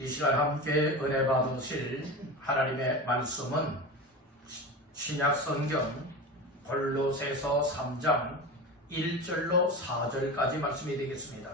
이 시간 함께 은혜 받으실 하나님의 말씀은 신약 성경 골로새서 3장 1절로 4절까지 말씀이 되겠습니다.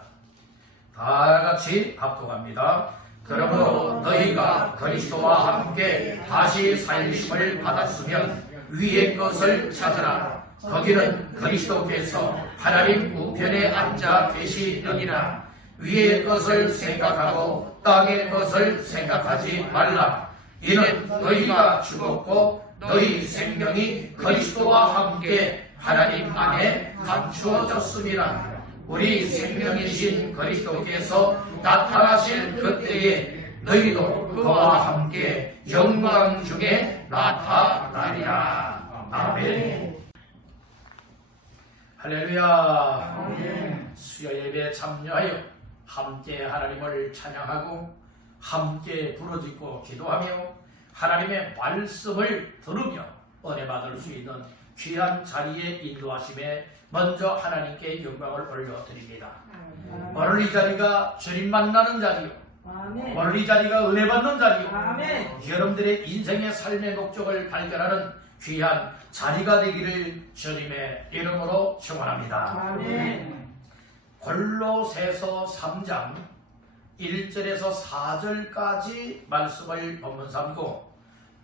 다 같이 합독합니다. 그러므로 너희가 그리스도와 함께 다시 살리심을 받았으면 위의 것을 찾으라. 거기는 그리스도께서 하나님 우편에 앉아 계시느니라. 위의 것을 생각하고 땅의 것을 생각하지 말라. 이는 너희가 죽었고 너희 생명이 그리스도와 함께 하나님 안에 감추어졌음이라. 우리 생명이신 그리스도께서 나타나실 그때에 너희도 그와 함께 영광 중에 나타나리라. 아멘. 할렐루야. 아멘. 수요 예배에 참여하여 함께 하나님을 찬양하고 함께 부르짖고 기도하며 하나님의 말씀을 들으며 은혜 받을 수 있는 귀한 자리에 인도하심에 먼저 하나님께 영광을 올려드립니다. 오늘 이 자리가 주님 만나는 자리요, 오늘 이 자리가 은혜 받는 자리요, 여러분들의 인생의 삶의 목적을 발견하는 귀한 자리가 되기를 주님의 이름으로 축원합니다. 골로새서 3장 1절에서 4절까지 말씀을 본문 삼고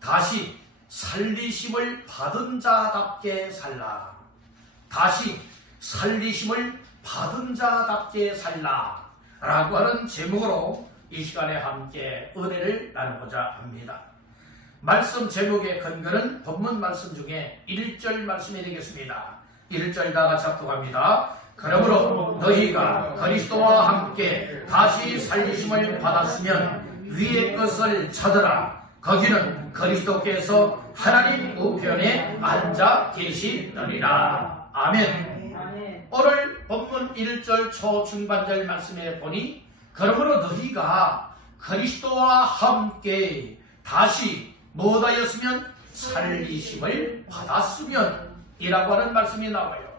다시 살리심을 받은 자답게 살라. 다시 살리심을 받은 자답게 살라 라고 하는 제목으로 이 시간에 함께 은혜를 나누고자 합니다. 말씀 제목의 근거는 본문 말씀 중에 1절 말씀이 되겠습니다. 1절 다 같이 합독합니다. 그러므로 너희가 그리스도와 함께 다시 살리심을 받았으면 위의 것을 찾으라. 거기는 그리스도께서 하나님 우편에 앉아 계시느니라. 아멘. 오늘 본문 1절 초중반절 말씀에 보니 그러므로 너희가 그리스도와 함께 다시 뭐하였으면 살리심을 받았으면 이라고 하는 말씀이 나와요.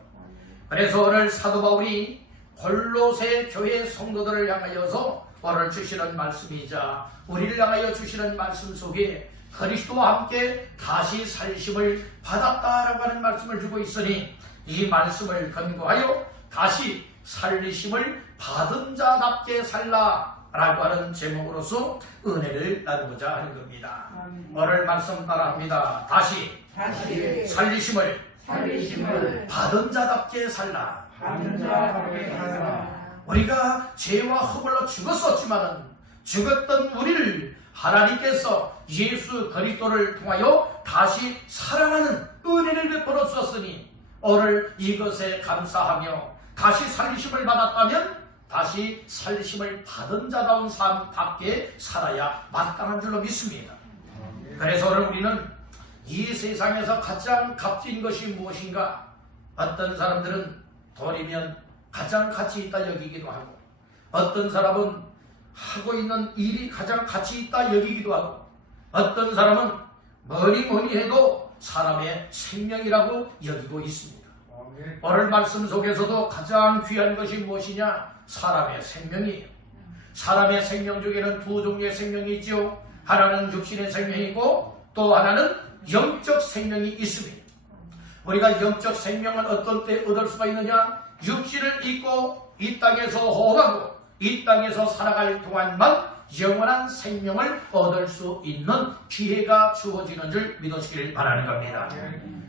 그래서 오늘 사도 바울이 골로새 교회 성도들을 향하여서 오늘 주시는 말씀이자 우리를 향하여 주시는 말씀 속에 그리스도와 함께 다시 살리심을 받았다라고 하는 말씀을 주고 있으니 이 말씀을 근거하여 다시 살리심을 받은 자답게 살라라고 하는 제목으로서 은혜를 나누고자 하는 겁니다. 오늘 말씀 따라합니다. 다시 살리심을 받은 자답게 살라. 우리가 죄와 허물로 죽었었지만 죽었던 우리를 하나님께서 예수 그리스도를 통하여 다시 살아나는 은혜를 베풀어 주었으니 오늘 이것에 감사하며 다시 살리심을 받았다면 다시 살리심을 받은 자다운 삶답게 살아야 마땅한 줄로 믿습니다. 그래서 오늘 우리는 이 세상에서 가장 값진 것이 무엇인가? 어떤 사람들은 돈이면 가장 가치 있다 여기기도 하고, 어떤 사람은 하고 있는 일이 가장 가치 있다 여기기도 하고, 어떤 사람은 뭐니 해도 사람의 생명이라고 여기고 있습니다. 오늘 말씀 속에서도 가장 귀한 것이 무엇이냐? 사람의 생명이에요. 사람의 생명 중에는 두 종류의 생명이 있죠. 하나는 육신의 생명이고 또 하나는 영적 생명이 있습니다. 우리가 영적 생명은 어떤 때 얻을 수가 있느냐? 육신을 입고 이 땅에서 호흡하고 이 땅에서 살아갈 동안만 영원한 생명을 얻을 수 있는 기회가 주어지는 줄 믿으시길 바라는 겁니다.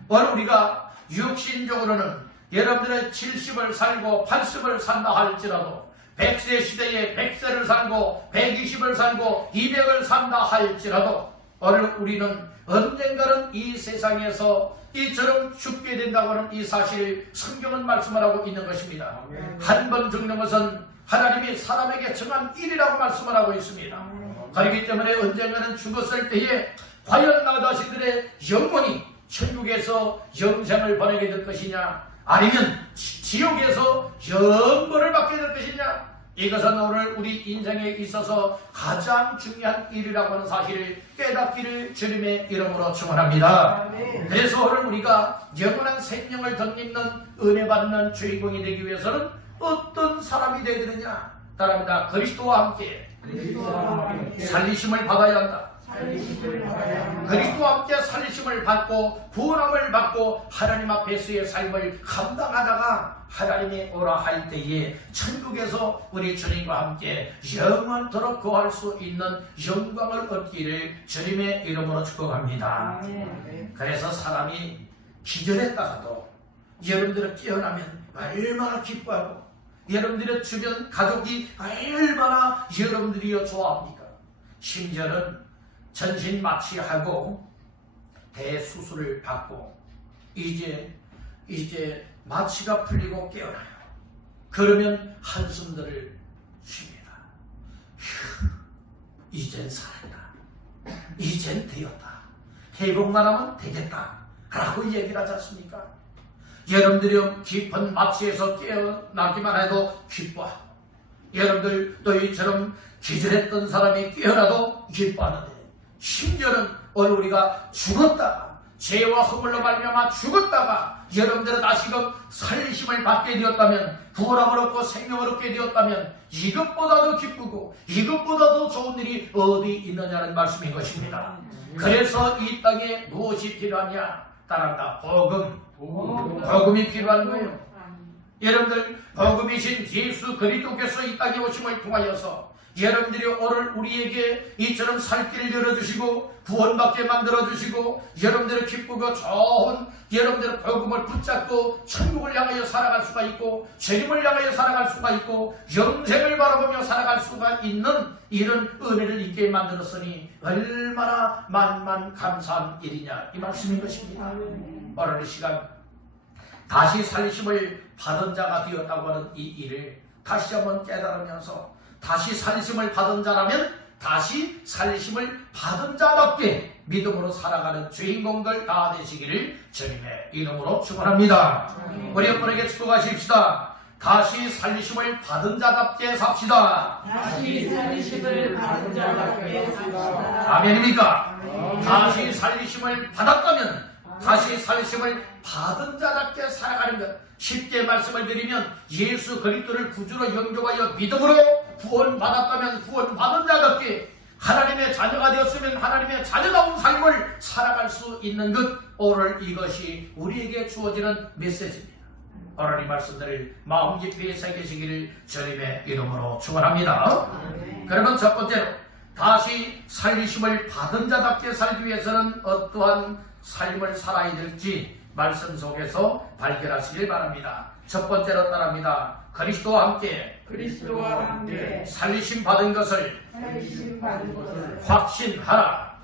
오늘 우리가 육신적으로는 여러분들의 70을 살고 80을 산다 할지라도 100세 시대에 100세를 살고 120을 살고 200을 산다 할지라도 오늘 우리는 언젠가는 이 세상에서 이처럼 죽게 된다고 하는 이 사실을 성경은 말씀하고 있는 것입니다. 한 번 죽는 것은 하나님이 사람에게 정한 일이라고 말씀을 하고 있습니다. 그렇기 때문에 언젠가는 죽었을 때에 과연 나 자신들의 영혼이 천국에서 영생을 보내게 될 것이냐 아니면 지옥에서 영벌을 받게 될 것이냐, 이것은 오늘 우리 인생에 있어서 가장 중요한 일이라고 하는 사실을 깨닫기를 주님의 이름으로 축원합니다. 그래서 오늘 우리가 영원한 생명을 덧입는 은혜 받는 주인공이 되기 위해서는 어떤 사람이 되야 되느냐? 따라합니다. 그리스도와 함께 살리심을 받아야 한다. 그리스도와 함께 살리심을 받고 구원함을 받고 하나님 앞에서의 삶을 감당하다가 하나님이 오라 할 때에 천국에서 우리 주님과 함께 영원토록 거할 수 있는 영광을 얻기를 주님의 이름으로 축복합니다. 그래서 사람이 기절했다가도 여러분들은 깨어나면 얼마나 기뻐하고 여러분들의 주변 가족이 얼마나 여러분들이 좋아합니까? 심지어는 전신 마취하고 대수술을 받고 이제 마취가 풀리고 깨어나요. 그러면 한숨들을 쉽니다. 휴, 이젠 살았다. 이젠 되었다. 회복만 하면 되겠다 라고 얘기를 하지 않습니까? 여러분들이 깊은 마취에서 깨어나기만 해도 기뻐하고 여러분들 또 이처럼 기절했던 사람이 깨어나도 기뻐하는데 심지어는 오늘 우리가 죽었다가 죄와 허물로 말미암아 죽었다가 여러분들은 다시금 살리심을 받게 되었다면 구원함을 얻고 생명을 얻게 되었다면 이것보다도 기쁘고 이것보다도 좋은 일이 어디 있느냐는 말씀인 것입니다. 그래서 이 땅에 무엇이 필요하냐? 따라한다. 복음이 필요한 거예요. 여러분들 복음이신 예수 그리스도께서 이 땅에 오심을 통하여서 여러분들이 오늘 우리에게 이처럼 살 길을 열어주시고 구원받게 만들어주시고 여러분들의 기쁘고 좋은 여러분들의 복음을 붙잡고 천국을 향하여 살아갈 수가 있고 재림을 향하여 살아갈 수가 있고 영생을 바라보며 살아갈 수가 있는 이런 은혜를 있게 만들었으니 얼마나 만만 감사한 일이냐 이 말씀인 것입니다. 오늘 이 시간 다시 살리심을 받은 자가 되었다고 하는 이 일을 다시 한번 깨달으면서 다시 살리심을 받은 자라면 다시 살리심을 받은 자답게 믿음으로 살아가는 주인공들 다 되시기를 주님의 이름으로 축원합니다. 우리 여러분에게 축복하십시다. 다시 살리심을 받은 자답게 삽시다. 다시 살리심을 받은 자답게 삽시다. 아멘입니까? 다시 살리심을 받았다면 다시 살리심을 받은 자답게 살아가는 것. 쉽게 말씀을 드리면 예수 그리스도를 구주로 영접하여 믿음으로 구원받았다면 구원받은 자답게 하나님의 자녀가 되었으면 하나님의 자녀다운 삶을 살아갈 수 있는 것. 오늘 이것이 우리에게 주어지는 메시지입니다. 오늘 이 말씀들을 마음 깊이 새기시기를 주님의 이름으로 축원합니다. 그러면 첫 번째로 다시 살리심을 받은 자답게 살기 위해서는 어떠한 삶을 살아야 될지 말씀 속에서 발견하시길 바랍니다. 첫 번째로 따라합니다. 그리스도와 함께 살리심 받은 것을 확신하라.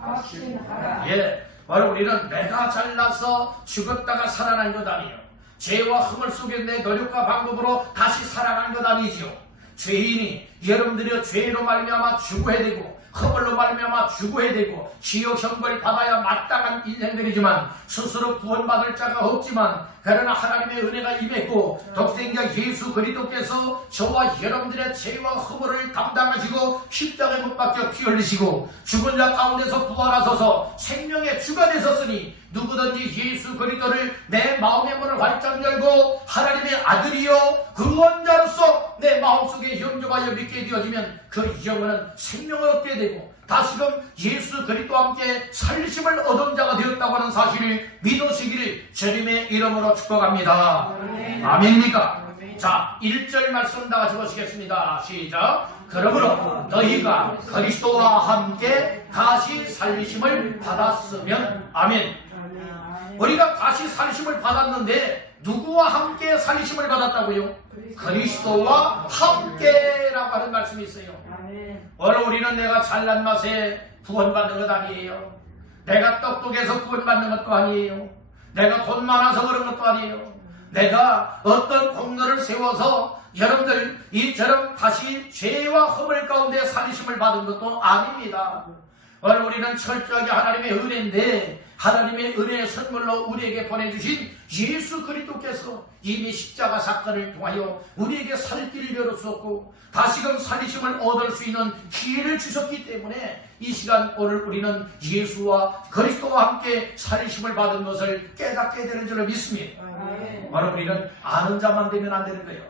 예, 바로 우리는 내가 잘나서 죽었다가 살아난 것 아니에요. 죄와 허물 속에 내 노력과 방법으로 다시 살아난 것 아니죠. 죄인이 여러분들이 죄로 말미암아 죽어야 되고 허물로 말미암아 죽어야 되고 지옥 형벌 받아야 마땅한 인생들이지만 스스로 구원받을 자가 없지만 그러나 하나님의 은혜가 임했고 독생자 예수 그리스도께서 저와 여러분들의 죄와 허물을 담당하시고 십자가에 못 박혀 피 흘리시고 죽은 자 가운데서 부활하셔서 생명의 주가 되셨으니 누구든지 예수 그리스도를 내 마음의 문을 활짝 열고 하나님의 아들이요 구원자로서 내 마음속에 영접하여 믿게 되어지면 그 영혼은 생명을 얻게 되고 다시금 예수 그리스도와 함께 살리심을 얻은 자가 되었다고 하는 사실을 믿으시기를 주님의 이름으로 축복합니다. 아멘입니까? 자, 1절 말씀 다 같이 보시겠습니다. 시작. 그러므로 너희가 그리스도와 함께 다시 살리심을 받았으면 아멘. 우리가 다시 살리심을 받았는데 누구와 함께 살리심을 받았다고요? 그리스도와 함께라고 하는 말씀이 있어요. 오늘 우리는 내가 잘난 맛에 구원받는 것 아니에요. 내가 똑똑해서 구원받는 것도 아니에요. 내가 돈 많아서 그런 것도 아니에요. 내가 어떤 공로를 세워서 여러분들 이처럼 다시 죄와 허물 가운데 살리심을 받은 것도 아닙니다. 오늘 우리는 철저하게 하나님의 은혜인데 하나님의 은혜의 선물로 우리에게 보내주신 예수 그리스도께서 이미 십자가 사건을 통하여 우리에게 살 길을 열어주었고 다시금 살리심을 얻을 수 있는 기회를 주셨기 때문에 이 시간 오늘 우리는 예수와 그리스도와 함께 살리심을 받은 것을 깨닫게 되는 줄을 믿습니다. 오늘 우리는 아는 자만 되면 안 되는 거예요.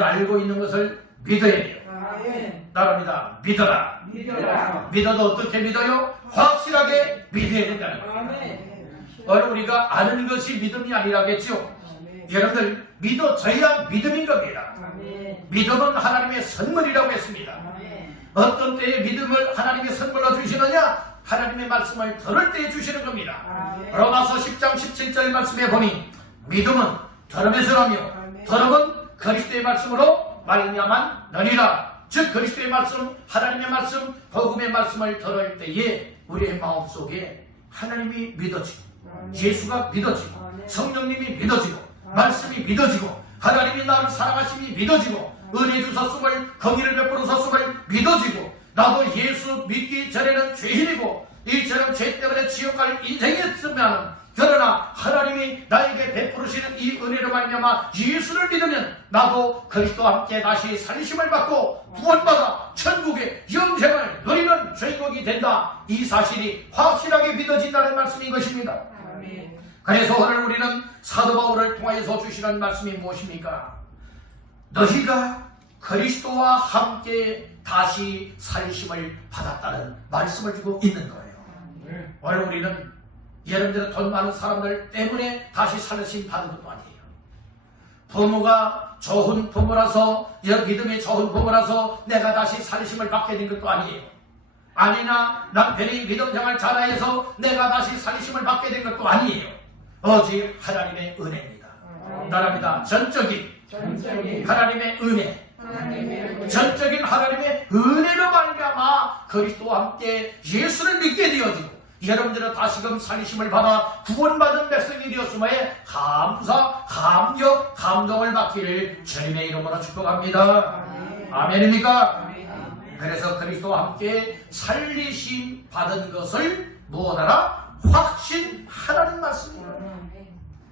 알고 있는 것을 믿어야 돼요. 아멘. 따라합니다. 믿어라. 믿어라. 믿어도 어떻게 믿어요? 확실하게 믿어야 된다는 거예요. 아멘. 오늘 우리가 아는 것이 믿음이 아니라겠죠. 여러분들 믿어져야 믿음인 겁니다. 아멘. 믿음은 하나님의 선물이라고 했습니다. 아멘. 어떤 때에 믿음을 하나님의 선물로 주시느냐? 하나님의 말씀을 들을 때에 주시는 겁니다. 아멘. 로마서 10장 17절 말씀에 보니 믿음은 들음에서 나며 들음은 그리스도의 말씀으로 말미암았느니라. 즉 그리스도의 말씀, 하나님의 말씀, 복음의 말씀을 들을 때에 우리의 마음속에 하나님이 믿어지고 예수가 믿어지고 성령님이 믿어지고 말씀이 믿어지고 하나님이 나를 사랑하심이 믿어지고 은혜 주셨음을 공의를 베풀으셨음을 믿어지고 나도 예수 믿기 전에는 죄인이고 이처럼 죄 때문에 지옥 갈 인생이었으면 그러나 하나님이 나에게 베풀으시는 이 은혜로 말미암아 예수를 믿으면 나도 그리스도와 함께 다시 살리심을 받고 구원받아 천국의 영생을 누리는 주인공이 된다. 이 사실이 확실하게 믿어진다는 말씀인 것입니다. 아멘. 그래서 오늘 우리는 사도 바울을 통하여서 주시는 말씀이 무엇입니까? 너희가 그리스도와 함께 다시 살리심을 받았다는 말씀을 주고 있는 거예요. 오늘 우리는 여러분들은 돈 많은 사람들 때문에 다시 살리심 받은 것도 아니에요. 부모가 좋은 부모라서 믿음이 좋은 부모라서 내가 다시 살리심을 받게 된 것도 아니에요. 아니나 남편이 믿음 생활 잘해서 내가 다시 살리심을 받게 된 것도 아니에요. 오직 하나님의 은혜입니다. 따라합니다. 전적인 하나님의 은혜, 전적인 하나님의 은혜로 말미암아 그리스도와 함께 예수를 믿게 되어지고 여러분들은 다시금 살리심을 받아 구원받은 백성이 되었음에 감사, 감격, 감동을 받기를 주님의 이름으로 축복합니다. 아멘입니까? 그래서 그리스도와 함께 살리심 받은 것을 무엇하라? 확신하라는 말씀입니다.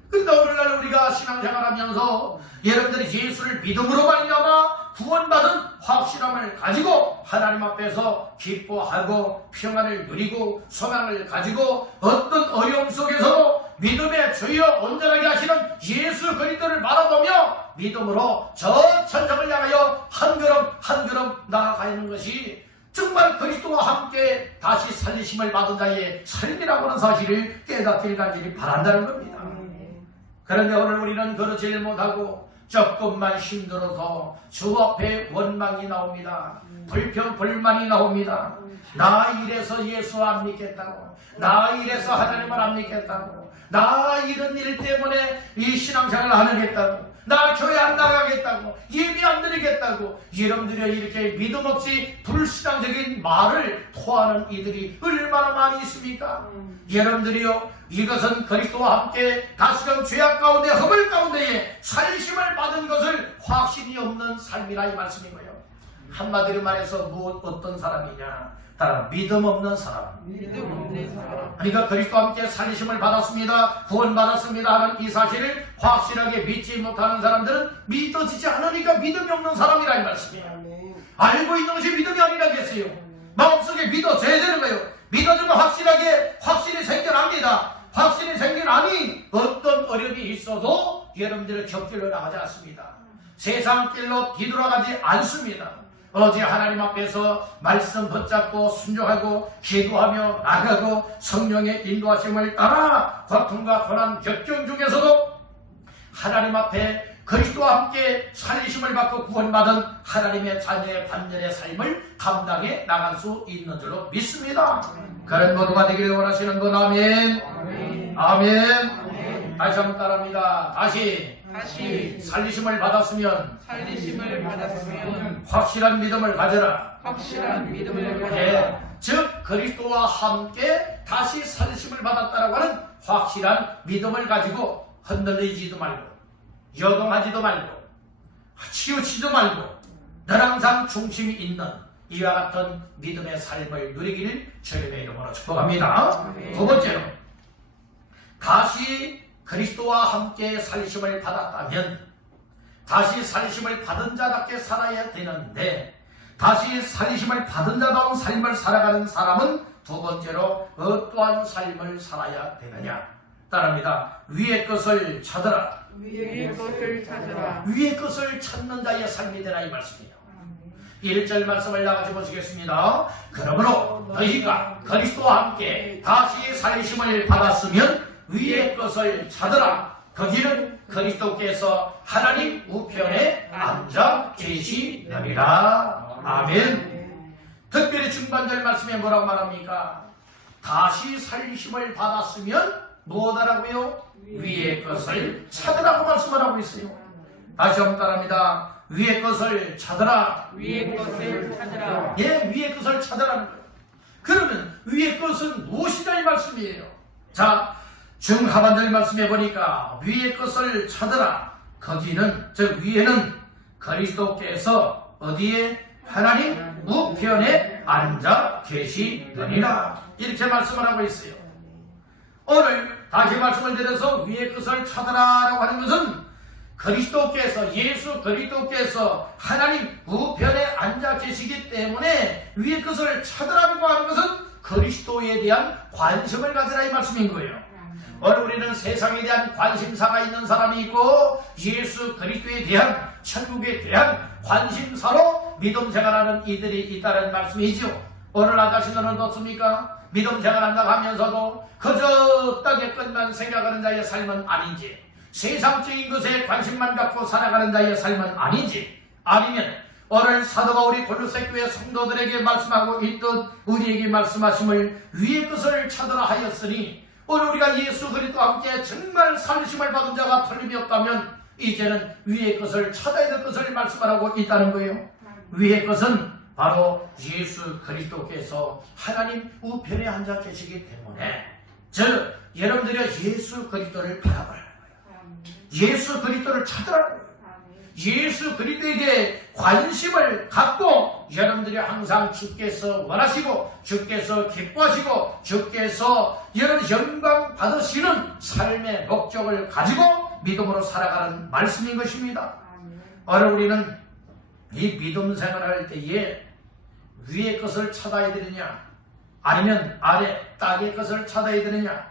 그런데 오늘날 우리가 신앙생활하면서 여러분들이 예수를 믿음으로 말미암아 구원받은 확실함을 가지고 하나님 앞에서 기뻐하고 평안을 누리고 소망을 가지고 어떤 어려움 속에서도 믿음의 주여 온전하게 하시는 예수 그리스도를 바라보며 믿음으로 저 천상을 향하여 한 걸음 한 걸음 나아가는 것이 정말 그리스도와 함께 다시 살리심을 받은 자의 삶이라고 하는 사실을 깨닫길 간절히 바란다는 겁니다. 그런데 오늘 우리는 그러지 못하고 조금만 힘들어서 주 앞에 원망이 나옵니다. 불평 불만이 나옵니다. 나 이래서 예수 안 믿겠다고, 나 이래서 하나님을 안 믿겠다고, 나 이런 일 때문에 이 신앙생활을 안 하겠다고, 나 교회 안 나가겠다고, 예배 안 드리겠다고, 여러분들이 이렇게 믿음 없이 불신앙적인 말을 토하는 이들이 얼마나 많이 있습니까? 여러분들이요, 이것은 그리스도와 함께 다시금 죄악 가운데 허물 가운데에 살리심을 받은 것을 확신이 없는 삶이라 이 말씀인 거예요. 한마디로 말해서 어떤 사람이냐? 따라 믿음 없는 사람. 그러니까 그리스도와 함께 살리심을 받았습니다, 구원받았습니다 하는 이 사실을 확실하게 믿지 못하는 사람들은 믿어지지 않으니까 믿음이 없는 사람이라 이 말씀이에요. 알고 있는 것이 믿음이 아니라겠어요. 마음속에 믿어져야 되는 거예요. 믿어주면 확실히 생겨납니다. 확신이 생겨나니 어떤 어려움이 있어도 여러분들의 곁길로 나가지 않습니다. 세상 길로 뒤돌아가지 않습니다. 어제 하나님 앞에서 말씀 붙잡고 순종하고 기도하며 나가고 성령의 인도하심을 따라 고통과 고난 격정 중에서도 하나님 앞에 그리스도와 함께 살리심을 받고 구원받은 하나님의 자녀의 반전의 삶을 감당해 나갈 수 있는 줄로 믿습니다. 그런 모두가 되기를 원하시는 분 아멘. 아멘. 다시 한번 따라합니다. 다시 살리심을 받았으면 확실한 믿음을 가져라. 예, 즉 그리스도와 함께 다시 살리심을 받았다라고 하는 확실한 믿음을 가지고 흔들리지도 말고 여동하지도 말고 치우치지도 말고 늘 항상 중심이 있는 이와 같은 믿음의 삶을 누리기를 주님의 이름으로 축복합니다. 두 번째로, 다시 그리스도와 함께 살리심을 받았다면 다시 살리심을 받은 자답게 살아야 되는데, 다시 살리심을 받은 자다운 삶을 살아가는 사람은 두 번째로 어떠한 삶을 살아야 되느냐? 따라합니다. 위의 것을 찾으라. 위의 것을 찾으라. 위의 것을 찾는 자의 삶이 되라 이 말씀이에요. 1절 말씀을 나가지 보시겠습니다. 그러므로 너희가 그리스도와 함께 다시 살리심을 받았으면 위의 것을 찾으라. 거기는 그리스도께서 하나님 우편에 앉아 계시느니라. 아멘. 특별히 중반절 말씀에 뭐라고 말합니까? 다시 살리심을 받았으면 뭐하라고요? 위의 것을 찾으라고 말씀을 하고 있어요. 다시 한번 따라합니다. 위의 것을 찾으라. 위의 것을 찾으라. 예, 위의 것을 찾으라는 거예요. 그러면 위의 것은 무엇이냐 이 말씀이에요. 자, 중하반절 말씀해 보니까 위의 것을 찾으라. 거기는, 즉 위에는 그리스도께서 어디에? 하나님 우편에 앉아 계시느니라. 이렇게 말씀을 하고 있어요. 오늘 다시 말씀을 드려서 위의 것을 찾으라라고 하는 것은 그리스도께서, 예수 그리스도께서 하나님 우편에 앉아 계시기 때문에 위의 것을 찾으라고 하는 것은 그리스도에 대한 관심을 가지라 이 말씀인 거예요. 오늘 우리는 세상에 대한 관심사가 있는 사람이 있고 예수 그리스도에 대한, 천국에 대한 관심사로 믿음 생활하는 이들이 있다는 말씀이죠. 오늘 나 자신은 어떻습니까? 믿음 생활한다고 하면서도 그저 땅의 것만 생각하는 자의 삶은 아닌지, 세상적인 것에 관심만 갖고 살아가는 자의 삶은 아닌지, 아니면 오늘 사도 바울이 골로새 교회 성도들에게 말씀하고 있던 우리에게 말씀하심을 위의 것을 찾으라 하였으니, 오늘 우리가 예수 그리스도와 함께 정말 살리심을 받은 자가 틀림이 없다면 이제는 위의 것을 찾아야 될 것을 말씀하고 있다는 거예요. 위의 것은 바로 예수 그리스도께서 하나님 우편에 앉아 계시기 때문에, 즉 여러분들이 예수 그리스도를 바라보라는 거예요. 예수 그리스도를 찾으라는 거예요. 예수 그리스도에 대해 관심을 갖고 여러분들이 항상 주께서 원하시고 주께서 기뻐하시고 주께서 여러분 영광 받으시는 삶의 목적을 가지고 믿음으로 살아가는 말씀인 것입니다. 오늘 우리는 이 믿음 생활할 때에 위의 것을 찾아야 되느냐 아니면 아래 땅의 것을 찾아야 되느냐.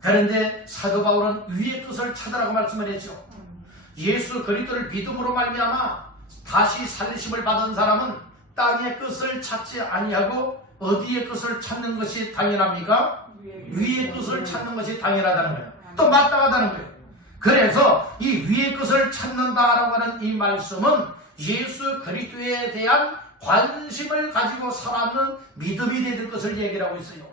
그런데 사도 바울은 위의 것을 찾으라고 말씀을 했죠. 예수 그리스도를 믿음으로 말미암아 다시 살리심을 받은 사람은 땅의 것을 찾지 아니하고 어디의 것을 찾는 것이 당연합니까? 위의 것을 찾는 것이 당연하다는 거예요. 또 마땅하다는 거예요. 그래서 이 위의 것을 찾는다라고 하는 이 말씀은 예수 그리스도에 대한 관심을 가지고 살아가는 믿음이 될 것을 얘기를 하고 있어요.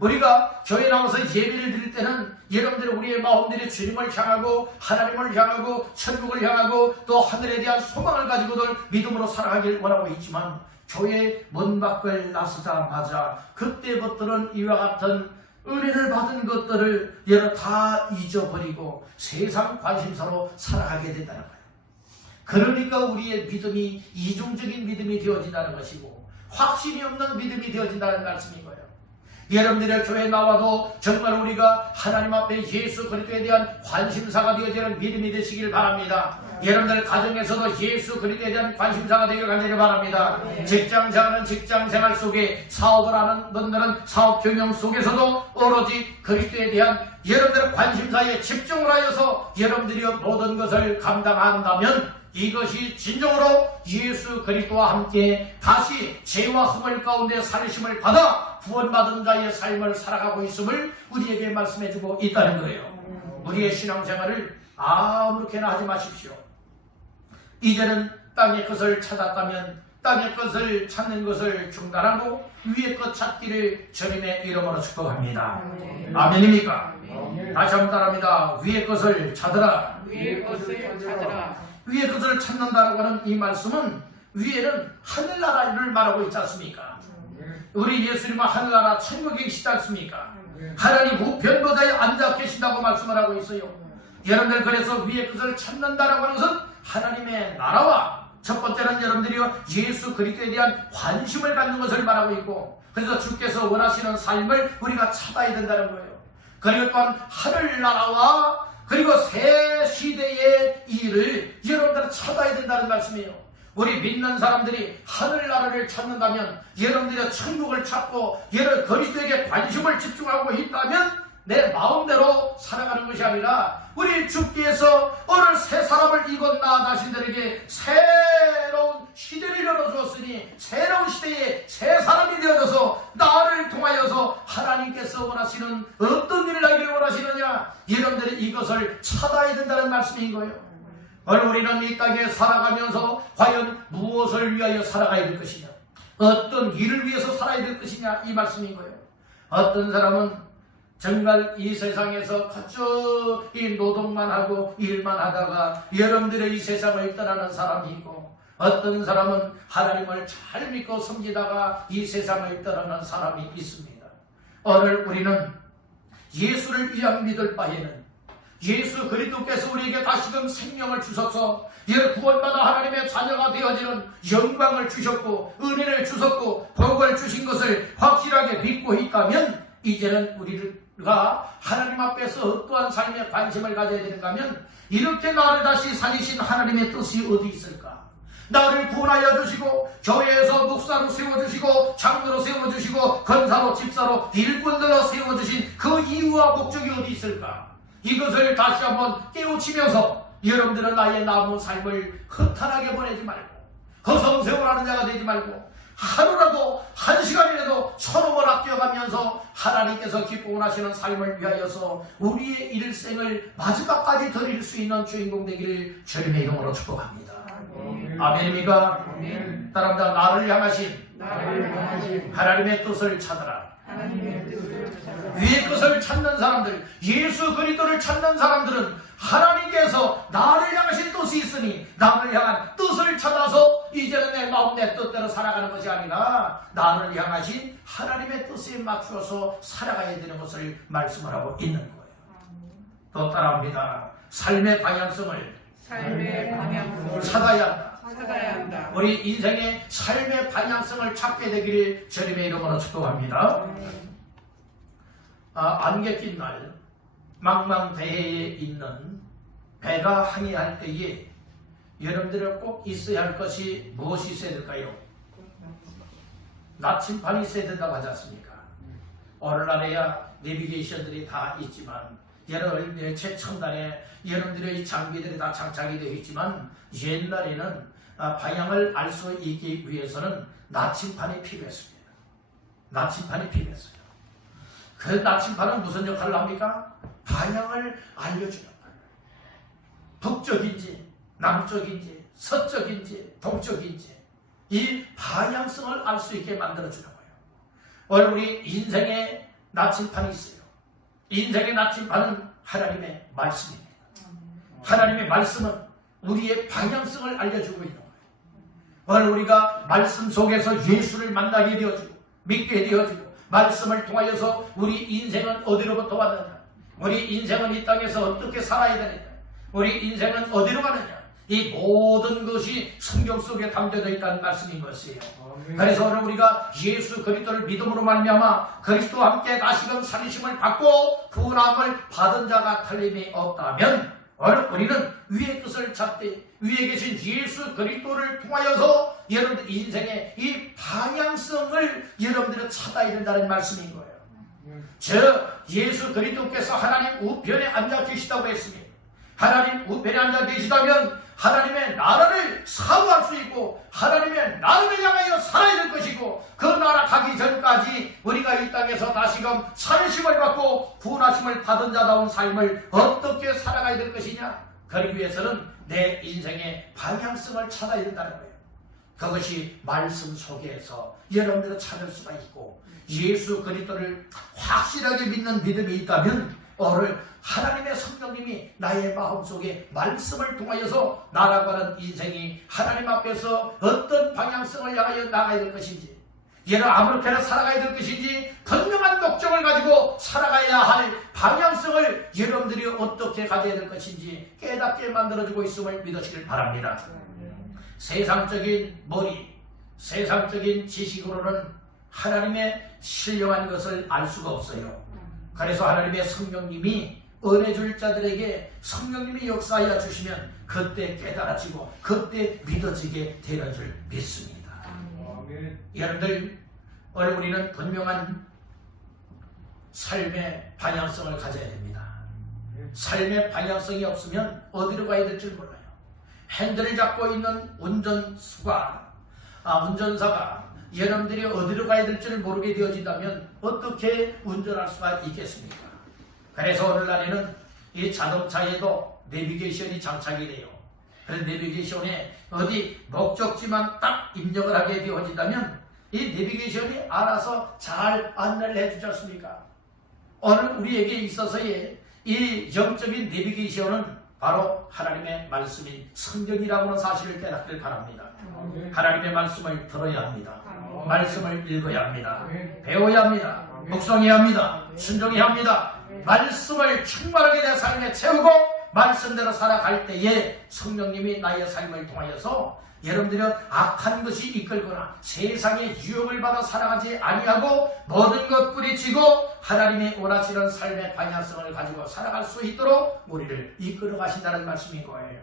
우리가 교회 나와서 예배를 드릴 때는 여러분들이 우리의 마음들이 주님을 향하고 하나님을 향하고 천국을 향하고 또 하늘에 대한 소망을 가지고들 믿음으로 살아가길 원하고 있지만 교회 문 밖을 나서자마자 그때부터는 이와 같은 은혜를 받은 것들을 여러 다 잊어버리고 세상 관심사로 살아가게 된다는 거예요. 그러니까 우리의 믿음이 이중적인 믿음이 되어진다는 것이고 확신이 없는 믿음이 되어진다는 말씀인 거예요. 여러분들의 교회에 나와도 정말 우리가 하나님 앞에 예수 그리스도에 대한 관심사가 되어지는 믿음이 되시길 바랍니다. 여러분들 가정에서도 예수 그리스도에 대한 관심사가 되길 간절히 바랍니다. 직장생활은 직장생활 속에, 사업을 하는 분들은 사업 경영 속에서도 오로지 그리스도에 대한 여러분들의 관심사에 집중을 하여서 여러분들이 모든 것을 감당한다면 이것이 진정으로 예수 그리스도와 함께 다시 죄와 허물 가운데 살리심을 받아 구원받은 자의 삶을 살아가고 있음을 우리에게 말씀해주고 있다는 거예요. 우리의 신앙생활을 아무렇게나 하지 마십시오. 이제는 땅의 것을 찾았다면 땅의 것을 찾는 것을 중단하고 위의 것 찾기를 주님의 이름으로 축복합니다. 아멘입니까? 다시 한번 따라합니다. 위의 것을 찾으라. 위의 것을 찾으라. 위의 것을 찾는다라고 하는 이 말씀은 위에는 하늘나라를 말하고 있지 않습니까? 우리 예수님은 하늘나라 천국에 계시지 않습니까? 하나님 우편보좌에 앉아 계신다고 말씀을 하고 있어요. 여러분들 그래서 위의 것을 찾는다라고 하는 것은 하나님의 나라와 첫 번째는 여러분들이 예수 그리스도에 대한 관심을 갖는 것을 말하고 있고, 그래서 주께서 원하시는 삶을 우리가 찾아야 된다는 거예요. 그리고 또한 하늘나라와 그리고 새 시대의 일을 여러분들은 찾아야 된다는 말씀이에요. 우리 믿는 사람들이 하늘나라를 찾는다면, 여러분들이 천국을 찾고 여러분 그리스도에게 관심을 집중하고 있다면 내 마음대로 살아가는 것이 아니라 우리 주께서 오늘 새 사람을 입은 나 자신들에게 새로운 시대를 열어주었으니 새로운 시대에 새 사람이 되어져서 나를 통하여서 하나님께서 원하시는 어떤 일을 하기를 원하시느냐, 여러분들이 이것을 찾아야 된다는 말씀인 거예요. 오늘 우리는 이 땅에 살아가면서 과연 무엇을 위하여 살아가야 될 것이냐, 어떤 일을 위해서 살아야 될 것이냐, 이 말씀인 거예요. 어떤 사람은 정말 이 세상에서 그저 이 노동만 하고 일만 하다가 여러분들의 이 세상을 떠나는 사람이 있고, 어떤 사람은 하나님을 잘 믿고 섬기다가 이 세상을 떠나는 사람이 있습니다. 오늘 우리는 예수를 위한 믿을 바에는 예수 그리스도께서 우리에게 다시금 생명을 주셔서 구원받아 하나님의 자녀가 되어지는 영광을 주셨고 은혜를 주셨고 복을 주신 것을 확실하게 믿고 있다면, 이제는 우리가 하나님 앞에서 어떠한 삶에 관심을 가져야 되는가 하면, 이렇게 나를 다시 살리신 하나님의 뜻이 어디 있을까? 나를 구원하여 주시고 교회에서 목사로 세워주시고 장로로 세워주시고 권사로 집사로 일꾼들로 세워주신 그 이유와 목적이 어디 있을까? 이것을 다시 한번 깨우치면서 여러분들은 나의 남은 삶을 허탄하게 보내지 말고 거성세월하는 자가 되지 말고 하루라도 한 시간이라도 서로를 아껴가면서 하나님께서 기뻐 원하시는 삶을 위하여서 우리의 일생을 마지막까지 드릴 수 있는 주인공 되기를 주님의 이름으로 축복합니다. 아멘입니까? 따라합니다. 나를 향하신 하나님의 뜻을 찾아라. 위의 것을 찾는 사람들, 예수 그리스도를 찾는 사람들은 하나님께서 나를 향하신 뜻이 있으니 나를 향한 뜻을 찾아서 이제는 내 마음 내 뜻대로 살아가는 것이 아니라 나를 향하신 하나님의 뜻에 맞추어서 살아가야 되는 것을 말씀을 하고 있는 거예요. 또 따라합니다. 삶의 방향성을 찾아야 한다. 우리 인생의 삶의 방향성을 찾게 되기를 주님의 이름으로 축복합니다. 안개 낀 날 망망대해에 있는 배가 항해할 때에 여러분들은 꼭 있어야 할 것이 무엇이 있어야 될까요? 나침반이 있어야 된다고 하지 않습니까? 오늘날에야 내비게이션들이 다 있지만 여러분의 최첨단에 여러분들의 장비들이 다 장착이 되어 있지만 옛날에는 방향을 알 수 있기 위해서는 나침반이 필요했습니다. 나침반이 필요했어요. 그 나침반은 무슨 역할을 합니까? 방향을 알려주는 거예요. 북쪽인지 남쪽인지 서쪽인지 동쪽인지 이 방향성을 알 수 있게 만들어주는 거예요. 오늘 우리 인생에 나침반이 있어요. 인생의 나침반은 하나님의 말씀입니다. 하나님의 말씀은 우리의 방향성을 알려주고 있는 거예요. 오늘 우리가 말씀 속에서 예수를 만나게 되어지고 믿게 되어지고 말씀을 통하여서 우리 인생은 어디로부터 왔느냐, 우리 인생은 이 땅에서 어떻게 살아야 되느냐, 우리 인생은 어디로 가느냐, 이 모든 것이 성경 속에 담겨져 있다는 말씀인 것이에요. 그래서 오늘 우리가 예수 그리스도를 믿음으로 말미암아 그리스도와 함께 다시금 살리심을 받고 구원함을 받은 자가 틀림이 없다면, 오늘 우리는 위의 뜻을 찾되 위에 계신 예수 그리스도를 통하여서 여러분들 인생의 이 방향성을 여러분들은 찾아야 된다는 말씀인 거예요. 예수 그리스도께서 하나님 우편에 앉아 계시다고 했습니다. 하나님 우편에 앉아 계시다면 하나님의 나라를 사모할 수 있고 하나님의 나라를 향하여 살아야 될 것이고, 그 나라 가기 전까지 우리가 이 땅에서 다시금 살심을 받고 구원하심을 받은 자다운 삶을 어떻게 살아가야 될 것이냐, 그러기 위해서는 내 인생의 방향성을 찾아야 된다는 거예요. 그것이 말씀 속에서 여러분들은 찾을 수가 있고, 예수 그리스도를 확실하게 믿는 믿음이 있다면 오늘 하나님의 성령님이 나의 마음속에 말씀을 통하여서 나라고 하는 인생이 하나님 앞에서 어떤 방향성을 향하여 나가야 될 것인지, 얘는 아무렇게나 살아가야 될 것인지 분명한 목적을 가지고 살아가야 할 방향성을 여러분들이 어떻게 가져야 될 것인지 깨닫게 만들어주고 있음을 믿으시길 바랍니다. 세상적인 머리, 세상적인 지식으로는 하나님의 신령한 것을 알 수가 없어요. 그래서 하나님의 성령님이 은혜 줄 자들에게 성령님이 역사하여 주시면 그때 깨달아지고 그때 믿어지게 되는 줄 믿습니다. 여러분들, 오늘 우리는 분명한 삶의 방향성을 가져야 됩니다. 삶의 방향성이 없으면 어디로 가야 될지 몰라요. 핸들을 잡고 있는 운전사가 여러분들이 어디로 가야 될지를 모르게 되어진다면 어떻게 운전할 수가 있겠습니까? 그래서 오늘날에는 이 자동차에도 내비게이션이 장착이 돼요. 그래서 내비게이션에 어디 목적지만 딱 입력을 하게 되어진다면 이 내비게이션이 알아서 잘 안내를 해주지 않습니까? 오늘 우리에게 있어서의 이 영적인 내비게이션은 바로 하나님의 말씀인 성경이라고 하는 사실을 깨닫길 바랍니다. 하나님의 말씀을 들어야 합니다. 말씀을 읽어야 합니다. 배워야 합니다. 묵상해야 합니다. 순종해야 합니다. 말씀을 충만하게 내 삶에 채우고 말씀대로 살아갈 때에 성령님이 나의 삶을 통하여서 여러분들이 악한 것이 이끌거나 세상의 유혹을 받아 살아가지 아니하고 모든 것 뿌리치고 하나님이 원하시는 삶의 방향성을 가지고 살아갈 수 있도록 우리를 이끌어 가신다는 말씀인 거예요.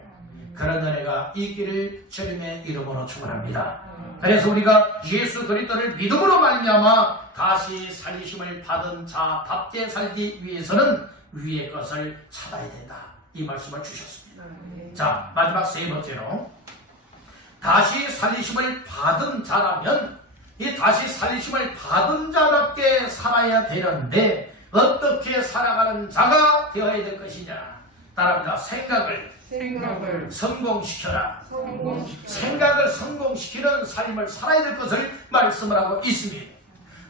그런 은혜가 있기를 주님의 이름으로 축원합니다. 그래서 우리가 예수 그리스도를 믿음으로 말미암아 다시 살리심을 받은 자답게 살기 위해서는 위의 것을 찾아야 된다. 이 말씀을 주셨습니다. 자, 마지막 세 번째로 다시 살리심을 받은 자라면 이 다시 살리심을 받은 자답게 살아야 되는데 어떻게 살아가는 자가 되어야 될 것이냐. 따라합니다. 생각을 성공시켜라. 생각을 성공시키는 삶을 살아야 될 것을 말씀을 하고 있습니다.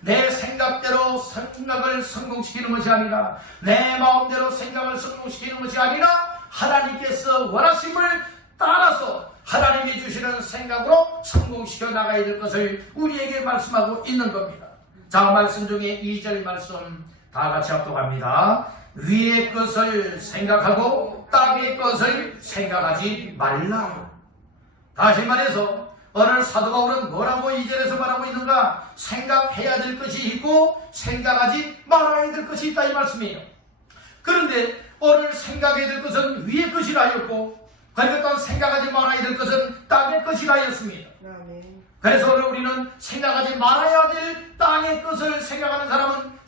내 생각대로 생각을 성공시키는 것이 아니라 내 마음대로 생각을 성공시키는 것이 아니라 하나님께서 원하심을 따라서 하나님이 주시는 생각으로 성공시켜 나가야 될 것을 우리에게 말씀하고 있는 겁니다. 자, 말씀 중에 2절 말씀 다 같이 합독합니다. 위의 것을 생각하고 땅의 것을 생각하지 말라. 다시 말해서 오늘 사도 바울은 뭐라고 2절에서 말하고 있는가? 생각해야 될 것이 있고 생각하지 말아야 될 것이 있다 이 말씀이에요. 그런데 오늘 생각해야 될 것은 위의 것이라 하였고 그리고 또 생각하지 말아야 될 것은 땅의 것이라 하였습니다. 그래서 오늘 우리는 생각하지 말아야 될 땅의 것을 생각하는 사람은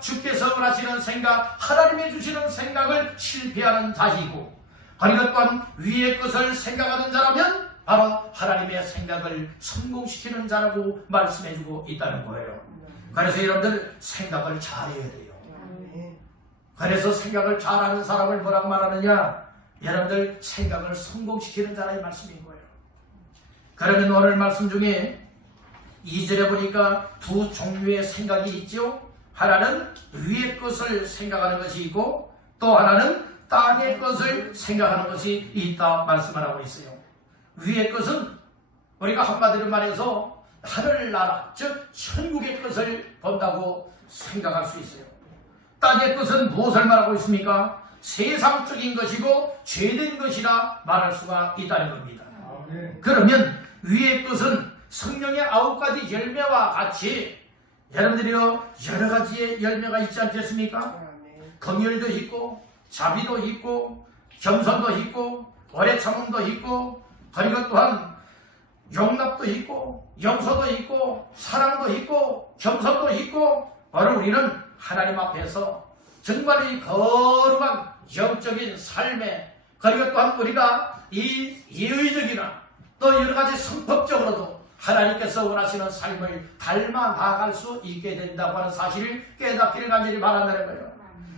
주께서 원하시는 생각, 하나님이 주시는 생각을 실패하는 자이고 그리고 또한 위의 것을 생각하는 자라면 바로 하나님의 생각을 성공시키는 자라고 말씀해주고 있다는 거예요. 그래서 여러분들 생각을 잘해야 돼요. 그래서 생각을 잘하는 사람을 뭐라고 말하느냐? 여러분들 생각을 성공시키는 자라의 말씀인 거예요. 그러면 오늘 말씀 중에 2절에 보니까 두 종류의 생각이 있죠. 하나는 위의 것을 생각하는 것이 있고 또 하나는 땅의 것을 생각하는 것이 있다 말씀을 하고 있어요. 위의 것은 우리가 한마디로 말해서 하늘나라 즉 천국의 것을 본다고 생각할 수 있어요. 땅의 것은 무엇을 말하고 있습니까? 세상적인 것이고 죄된 것이라 말할 수가 있다는 겁니다. 그러면 위의 것은 성령의 9가지 열매와 같이 여러분들이요 여러 가지의 열매가 있지 않겠습니까? 긍휼도 있고 자비도 있고 겸손도 있고 오래 참음도 있고 그리고 또한 용납도 있고 용서도 있고 사랑도 있고 겸손도 있고 오늘 우리는 하나님 앞에서 정말 이 거룩한 영적인 삶에 그리고 또한 우리가 이 예의적이나 또 여러가지 성법적으로도 하나님께서 원하시는 삶을 닮아 나아갈 수 있게 된다고 하는 사실을 깨닫기를 간절히 바란다는 거예요.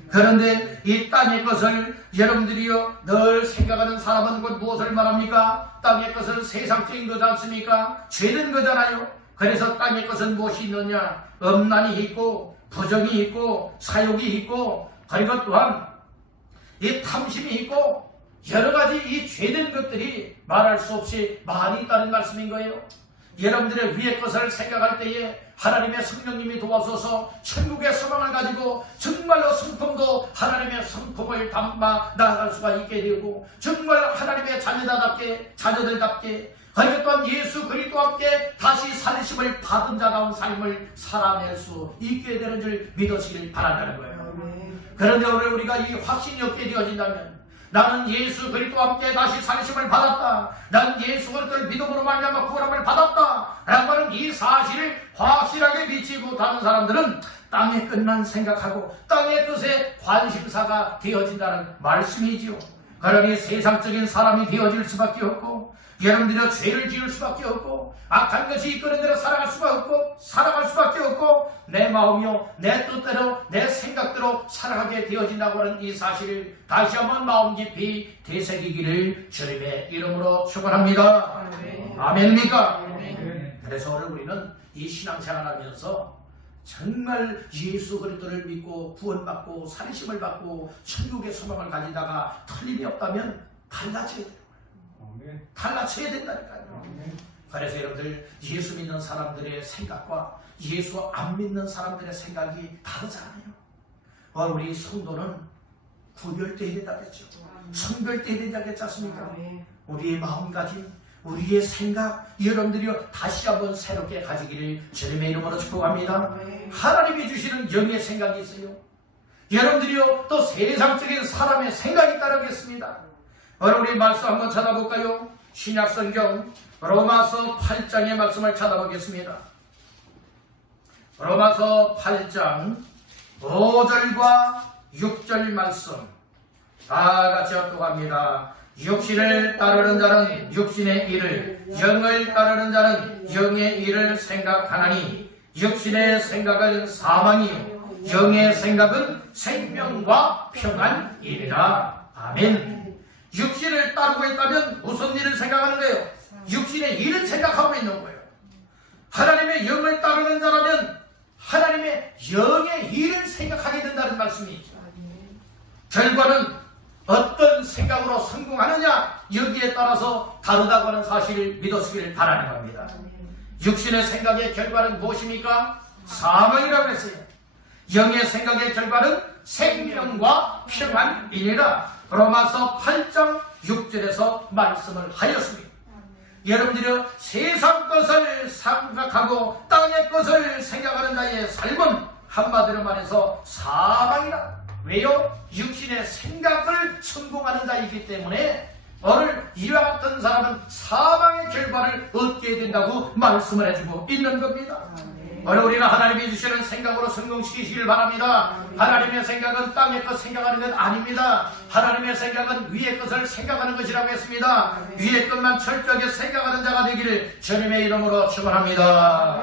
그런데 이 땅의 것을 여러분들이요 늘 생각하는 사람은 곧 무엇을 말합니까? 땅의 것은 세상적인 거지 않습니까? 죄된 거잖아요. 그래서 땅의 것은 무엇이 있느냐? 엄난이 있고 부정이 있고 사욕이 있고 그리고 또한 이 탐심이 있고 여러 가지 이 죄된 것들이 말할 수 없이 많이 있다는 말씀인 거예요. 여러분들의 위의 것을 생각할 때에 하나님의 성령님이 도와줘서 천국의 소망을 가지고 정말로 성품도 하나님의 성품을 담아 나아갈 수가 있게 되고 정말 하나님의 자녀들답게 그리고 또한 예수 그리스도와 함께 다시 살리심을 받은 자다운 삶을 살아낼 수 있게 되는 줄 믿으시길 바란다는 거예요. 그런데 오늘 우리가 이 확신이 없게 되어진다면 나는 예수 그리스도와 함께 다시 살리심을 받았다. 나는 예수 그리스도를 믿음으로 말미암아 구원함을 받았다. 라고 하는 이 사실을 확실하게 믿지 못하는 사람들은 땅의 끝만 생각하고 땅의 끝에 관심사가 되어진다는 말씀이지요. 그러니 세상적인 사람이 되어질 수밖에 없고, 여러분들이 죄를 지을 수밖에 없고, 악한 것이 이끄는 대로 살아갈 수밖에 없고, 내 마음이요 내 뜻대로 내 생각대로 살아가게 되어진다고 하는 이 사실을 다시 한번 마음 깊이 되새기기를 주님의 이름으로 축원합니다. 아멘입니까? 그래서 오늘 우리는 이 신앙생활하면서 정말 예수 그리스도를 믿고 구원받고 살리심을 받고 천국의 소망을 가지다가 틀림이 없다면 달라져야 돼요. 달라져야 된다니까요. 그래서 여러분들 예수 믿는 사람들의 생각과 예수 안 믿는 사람들의 생각이 다르잖아요. 우리 성도는 구별돼야 된다겠죠. 성별돼야 된다겠지 않습니까? 우리의 마음가짐, 우리의 생각, 여러분들이요 다시 한번 새롭게 가지기를 주님의 이름으로 축복합니다. 하나님이 주시는 영의 생각이 있어요. 여러분들이요 또 세상적인 사람의 생각이 따르겠습니다. 우리 말씀 한번 찾아볼까요? 신약성경 로마서 8장의 말씀을 찾아보겠습니다. 로마서 8장 5절과 6절 말씀 다 같이 합독합니다. 육신을 따르는 자는 육신의 일을, 영을 따르는 자는 영의 일을 생각하나니 육신의 생각은 사망이요 영의 생각은 생명과 평안이니라. 아멘. 육신을 따르고 있다면 무슨 일을 생각하는 거예요? 육신의 일을 생각하고 있는 거예요. 하나님의 영을 따르는 자라면 하나님의 영의 일을 생각하게 된다는 말씀이죠. 결과는 어떤 생각으로 성공하느냐 여기에 따라서 다르다고 하는 사실을 믿으시기를 바라는 겁니다. 육신의 생각의 결과는 무엇입니까? 사망이라고 했어요. 영의 생각의 결과는 생명과 평안이니라. 로마서 8장 6절에서 말씀을 하였습니다. 여러분들이 세상 것을 생각하고 땅의 것을 생각하는 자의 삶은 한마디로 말해서 사망이라. 왜요? 육신의 생각을 성공하는 자이기 때문에 오늘 이와 같은 사람은 사망의 결과를 얻게 된다고 말씀을 해주고 있는 겁니다. 오늘 우리가 하나님이 주시는 생각으로 성공시키시길 바랍니다. 하나님의 생각은 땅의 것 생각하는 것 아닙니다. 하나님의 생각은 위의 것을 생각하는 것이라고 했습니다. 위의 것만 철저하게 생각하는 자가 되기를 주님의 이름으로 축원합니다.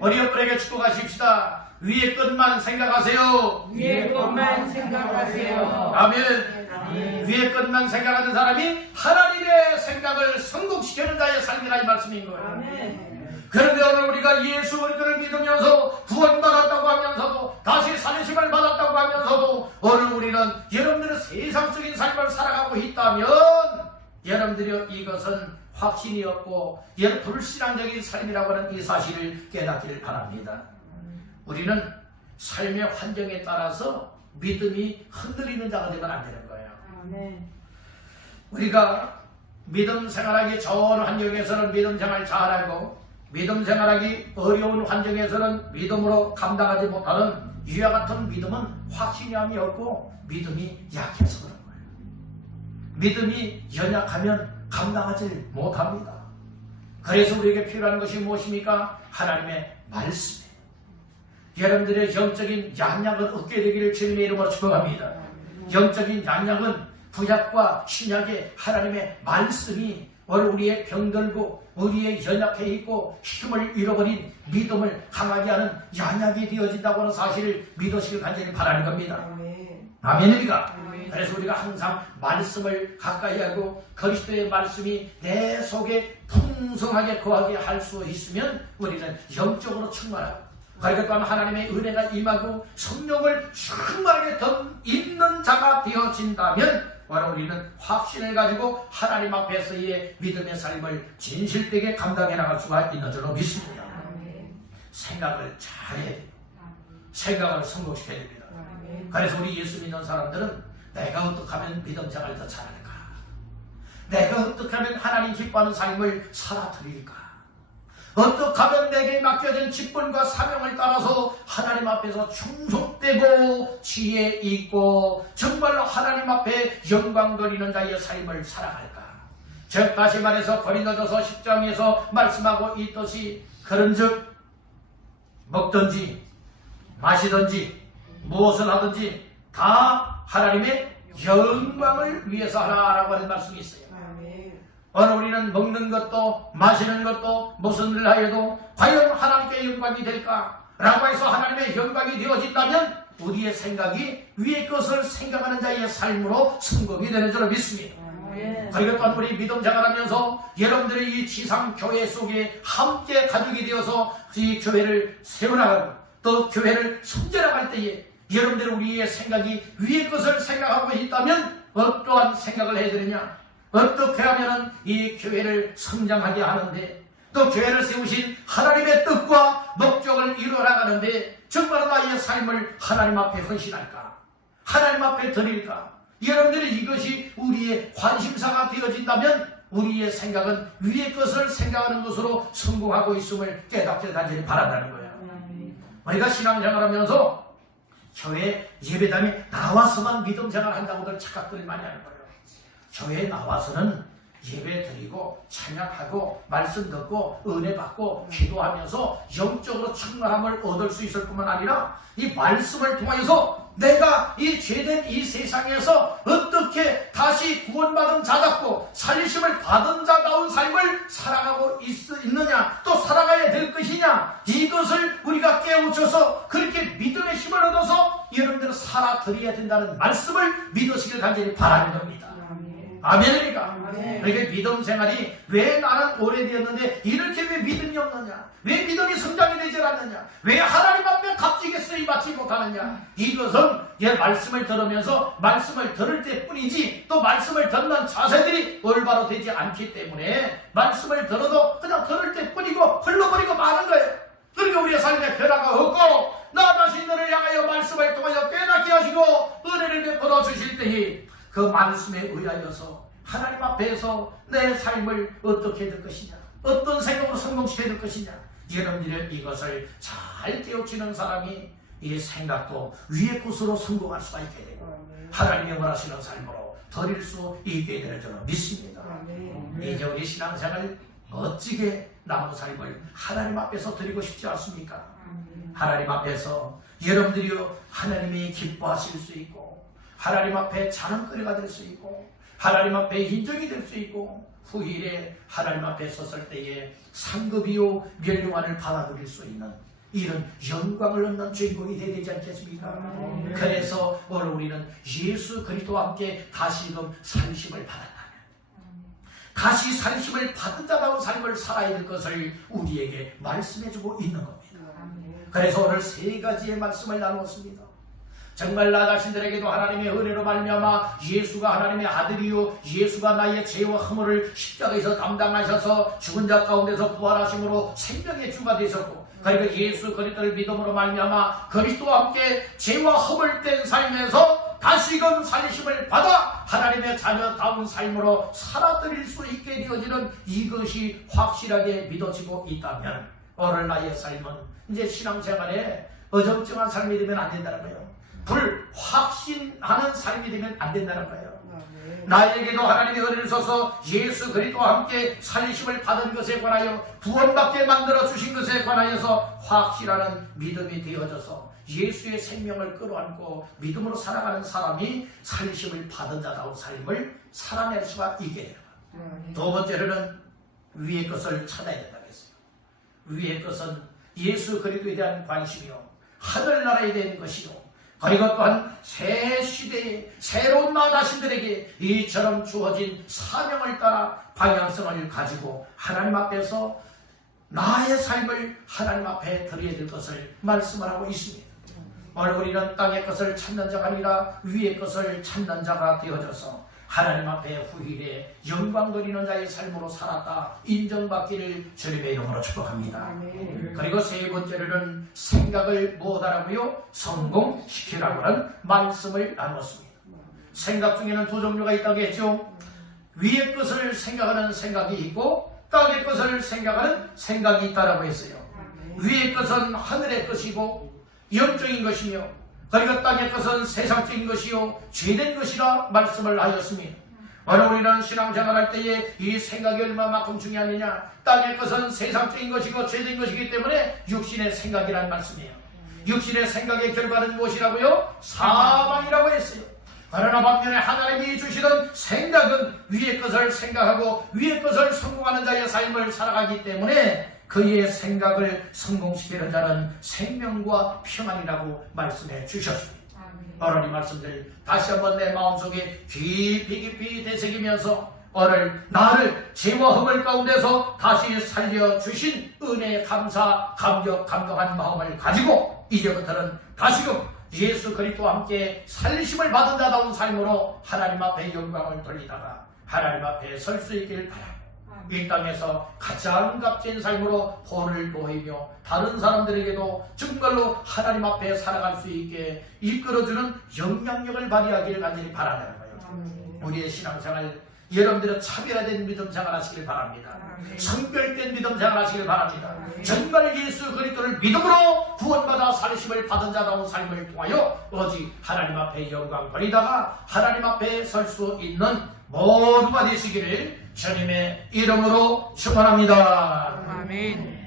우리 옆분에게 축복하십시다. 위의 것만 생각하세요. 위의 것만 생각하세요. 아멘. 위의 것만 생각하는 사람이 하나님의 생각을 성공시키는 자의 삶이라 이 말씀인 거예요. 아멘. 그런데 오늘 우리가 예수 그리스도를 믿으면서 구원받았다고 하면서도 다시 살리심을 받았다고 하면서도 오늘 우리는 여러분들의 세상적인 삶을 살아가고 있다면 여러분들이 이것은 확신이 없고 불신앙적인 삶이라고 하는 이 사실을 깨닫기를 바랍니다. 우리는 삶의 환경에 따라서 믿음이 흔들리는 자가 되면 안 되는 거예요. 아멘. 우리가 믿음 생활하기 좋은 환경에서는 믿음 생활 잘하고 믿음 생활하기 어려운 환경에서는 믿음으로 감당하지 못하는 이와 같은 믿음은 확신함이 없고 믿음이 약해서 그런 거예요. 믿음이 연약하면 감당하지 못합니다. 그래서 우리에게 필요한 것이 무엇입니까? 하나님의 말씀이에요. 여러분들의 영적인 양약을 얻게 되기를 주님의 이름으로 축복합니다. 영적인 양약은 구약과 신약의 하나님의 말씀이 오늘 우리의 병들고 우리의 연약해 있고 힘을 잃어버린 믿음을 강하게 하는 양약이 되어진다고 하는 사실을 믿으시길 간절히 바라는 겁니다. 아멘입니까? 그래서 우리가 항상 말씀을 가까이 하고 그리스도의 말씀이 내 속에 풍성하게 거하게 할 수 있으면 우리는 영적으로 충만하고 그리고 또한 하나님의 은혜가 임하고 성령을 충만하게 있는 자가 되어진다면 바로 우리는 확신을 가지고 하나님 앞에서의 믿음의 삶을 진실되게 감당해 나갈 수가 있는 줄로 믿습니다. 생각을 잘해야 돼요. 생각을 성공시켜야 됩니다. 그래서 우리 예수 믿는 사람들은 내가 어떻게 하면 믿음 생활을 더 잘할까? 내가 어떻게 하면 하나님 기뻐하는 삶을 살아드릴까? 어떻게 하면 내게 맡겨진 직분과 사명을 따라서 하나님 앞에서 충성되고 지혜 있고 정말로 하나님 앞에 영광 돌리는 자의 삶을 살아갈까? 즉 다시 말해서 고린도전서 10장에서 말씀하고 있듯이 그런즉 먹든지 마시든지 무엇을 하든지 다 하나님의 영광을 위해서 하라라고 하는 말씀이 있어요. 오늘 우리는 먹는 것도 마시는 것도 무슨 일을 하여도 과연 하나님께 영광이 될까? 라고 해서 하나님의 영광이 되어진다면 우리의 생각이 위의 것을 생각하는 자의 삶으로 성공이 되는 줄 믿습니다. 그리고 또한 우리 믿음 생활하면서 여러분들의 이 지상교회 속에 함께 가족이 되어서 이 교회를 세워나가고 또 교회를 손절나갈 때에 여러분들의 우리의 생각이 위의 것을 생각하고 있다면 어떠한 생각을 해야 되느냐? 어떻게 하면 이 교회를 성장하게 하는데 또 교회를 세우신 하나님의 뜻과 목적을 이루어나가는데 정말 나의 삶을 하나님 앞에 헌신할까? 하나님 앞에 드릴까? 여러분들이 이것이 우리의 관심사가 되어진다면 우리의 생각은 위의 것을 생각하는 것으로 성공하고 있음을 깨닫게 간절히 바란다는 거예요. 우리가 신앙생활하면서 교회 예배당에 나와서만 믿음 생활한다고들 착각들을 많이 하는 거예요. 교회에 나와서는 예배 드리고 찬양하고 말씀 듣고 은혜 받고 기도하면서 영적으로 충만함을 얻을 수 있을 뿐만 아니라 이 말씀을 통하여서 내가 이 죄된 이 세상에서 어떻게 다시 구원받은 자답고 살리심을 받은 자다운 삶을 살아가고 있느냐 또 살아가야 될 것이냐 이것을 우리가 깨우쳐서 그렇게 믿음의 힘을 얻어서 여러분들은 살아드려야 된다는 말씀을 믿으시길 간절히 바라는 겁니다. 아멘입니까? 그러니까 믿음 생활이 왜 나는 오래되었는데 이렇게 왜 믿음이 없느냐? 왜 믿음이 성장이 되지 않느냐? 왜 하나님 앞에 값지게 쓰임받지 못하느냐? 이것은 말씀을 들으면서 말씀을 들을 때뿐이지 또 말씀을 듣는 자세들이 올바로 되지 않기 때문에 말씀을 들어도 그냥 들을 때뿐이고 흘러버리고 마는 거예요. 그러니까 우리의 삶에 변화가 없고 나 자신들을 향하여 말씀을 통하여 깨닫게 하시고 은혜를 베풀어 주실 때에 그 말씀에 의하여서 하나님 앞에서 내 삶을 어떻게 될 것이냐 어떤 생각으로 성공시켜야 될 것이냐 여러분들은 이것을 잘 깨우치는 사람이 이 생각도 위의 것으로 성공할 수가 있게 되고 하나님의 원하시는 삶으로 드릴 수 있게 되는 줄로 믿습니다. 이제 우리 신앙생활 멋지게 남은 삶을 하나님 앞에서 드리고 싶지 않습니까? 하나님 앞에서 여러분들이요 하나님이 기뻐하실 수 있고 하나님 앞에 자랑거리가 될 수 있고 하나님 앞에 인정이 될 수 있고 후일에 하나님 앞에 섰을 때에 상급이요 멸류관을 받아들일 수 있는 이런 영광을 얻는 주인공이 되야 되지 않겠습니까? 그래서 오늘 우리는 예수 그리스도와 함께 다시금 살리심을 받았다면 다시 살리심을 받은 자다운 삶을 살아야 될 것을 우리에게 말씀해주고 있는 겁니다. 그래서 오늘 세 가지의 말씀을 나누었습니다. 정말 나 자신들에게도 하나님의 은혜로 말미암아 예수가 하나님의 아들이요 예수가 나의 죄와 허물을 십자가에서 담당하셔서 죽은 자 가운데서 부활하심으로 생명의 주가 되셨고 그러니까 예수 그리스도를 믿음으로 말미암아 그리스도와 함께 죄와 허물된 삶에서 다시금 살리심을 받아 하나님의 자녀다운 삶으로 살아드릴 수 있게 되어지는 이것이 확실하게 믿어지고 있다면 오늘 나의 삶은 이제 신앙생활에 어정쩡한 삶이 되면 안 된다는 거예요. 불확신하는 삶이 되면 안 된다는 거예요. 나에게도 하나님의 은혜를 줘서 예수 그리스도와 함께 살리심을 받은 것에 관하여 구원받게 만들어 주신 것에 관하여서 확실한 믿음이 되어져서 예수의 생명을 끌어안고 믿음으로 살아가는 사람이 살리심을 받은 자다운 삶을 살아낼 수가 있게 돼요. 두 번째로는 위의 것을 찾아야 된다고 했어요. 위의 것은 예수 그리스도에 대한 관심이요 하늘나라에 대한 것이요 그리고 또한 새 시대에 새로운 나 자신들에게 이처럼 주어진 사명을 따라 방향성을 가지고 하나님 앞에서 나의 삶을 하나님 앞에 드려야 될 것을 말씀을 하고 있습니다. 오늘 우리는 땅의 것을 찾는 자가 아니라 위의 것을 찾는 자가 되어져서 하나님 앞에 후일에 영광 드리는 자의 삶으로 살았다 인정받기를 주님의 이름으로 축복합니다. 그리고 세 번째로는 생각을 무엇하라고요? 성공시키라고 하는 말씀을 나누었습니다. 생각 중에는 두 종류가 있다고 했죠. 위의 것을 생각하는 생각이 있고 땅의 것을 생각하는 생각이 있다고 했어요. 위의 것은 하늘의 것이고 영적인 것이며 그리고 땅의 것은 세상적인 것이요 죄된 것이라 말씀을 하였습니다. 오늘 우리는 신앙생활할 때에 이 생각이 얼마만큼 중요하느냐. 땅의 것은 세상적인 것이고 죄된 것이기 때문에 육신의 생각이라는 말씀이에요. 육신의 생각의 결과는 무엇이라고요? 사망이라고 했어요. 그러나 반면에 하나님이 주시는 생각은 위의 것을 생각하고 위의 것을 성공하는 자의 삶을 살아가기 때문에 그의 생각을 성공시키는 자는 생명과 평안이라고 말씀해 주셨습니다. 오늘 이 말씀들 다시 한번 내 마음속에 깊이 되새기면서 오늘 나를 죄와 허물 가운데서 다시 살려주신 은혜에 감사, 감격한 마음을 가지고 이제부터는 다시금 예수 그리스도와 함께 살리심을 받은 자다운 삶으로 하나님 앞에 영광을 돌리다가 하나님 앞에 설 수 있기를 바랍니다. 이 땅에서 가장 값진 삶으로 본을 보이며 다른 사람들에게도 정말로 하나님 앞에 살아갈 수 있게 이끌어주는 영향력을 발휘하기를 간절히 바라는 거예요. 우리의 신앙생활 여러분들은 차별화된 믿음 생활하시길 바랍니다. 성별된 믿음 생활하시길 바랍니다. 정말 예수 그리스도를 믿음으로 구원받아 살리심을 받은 자다운 삶을 통하여 오직 하나님 앞에 영광 버리다가 하나님 앞에 설 수 있는 모두가 되시기를 주님의 이름으로 축원합니다. 아멘.